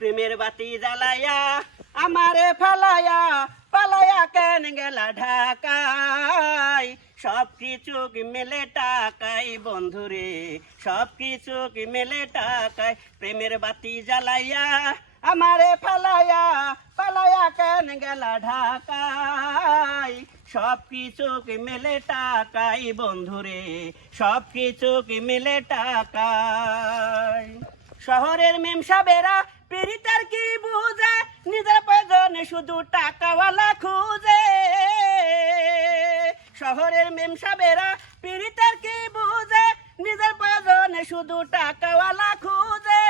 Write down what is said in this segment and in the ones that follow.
প্রেমের বাতি জ্বালাইয়া আমারে ফালাইয়া পালাইয়া কেন গেলা ঢাকায় সব কিছু কি মেলে টাকাই বন্ধুরে সব কিছু কি মেলে টাকায় প্রেমের বাতি জ্বালাইয়া আমারে ফালাইয়া পালাইয়া কেন গেলা ঢাকায় সব কিছু কি মেলে টাকাই বন্ধুরে সব কিছু কি মেলে টাকায় শহরের মেমসাবেরা পীড়িতার কি বুঝে নিজের প্রয়োজনে শুধু টাকাওয়ালা খুঁজে শহরের মেমসাবেরা পীড়িতার কি বুঝে নিজের প্রয়োজনে শুধু টাকাওয়ালা খুঁজে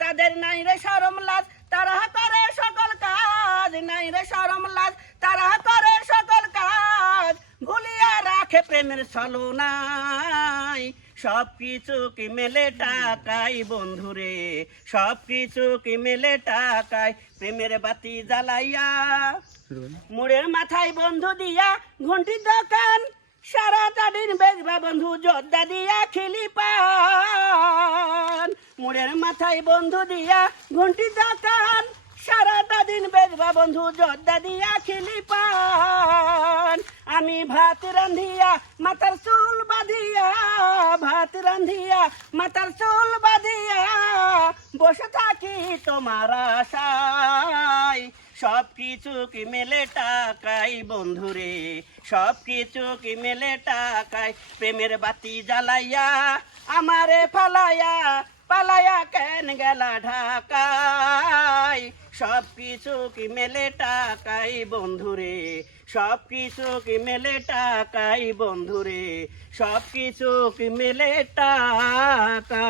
তাদের নাই রে শরম লাজ তারা করে সকল কাজ নাই রে শরম লাজ তারা করে সকল কাজ ভুলিয়া রাখে প্রেমের ছলনায় সব কিছু কি মেলে টাকাই বন্ধুরে সব কিছু কি মেলে টাকায় প্রেমের বাতি জ্বালাইয়া মোড়ের মাথায় বন্ধু দিয়া ঘন্টির দোকান সারাটা দিন বেচবা বন্ধু যোদ্ধা দিয়া খিলি পান মোড়ের মাথায় বন্ধু দিয়া ঘন্টির দোকান সারাটা দিন বেচবা বন্ধু যোদ্ধা দিয়া খিলি পান আমি ভাত রান্ধিয়া মাথার চুল বাঁধিয়া ভাত রান্ধিয়া মাথার চুল বাঁধিয়া বসে থাকি তোমার আশায় সব কিছু কি মেলে টাকাই বন্ধুরে সব কিছু কি মেলে টাকায় প্রেমের বাতি জ্বালাইয়া আমারে ফালাইয়া পালাইয়া কেন গেলা ঢাকায় সব কিছু কি মেলে টাকাই বন্ধুরে সব কিছু কি মেলে টাকাই বন্ধুরে সব কিছু কি মেলে টাকা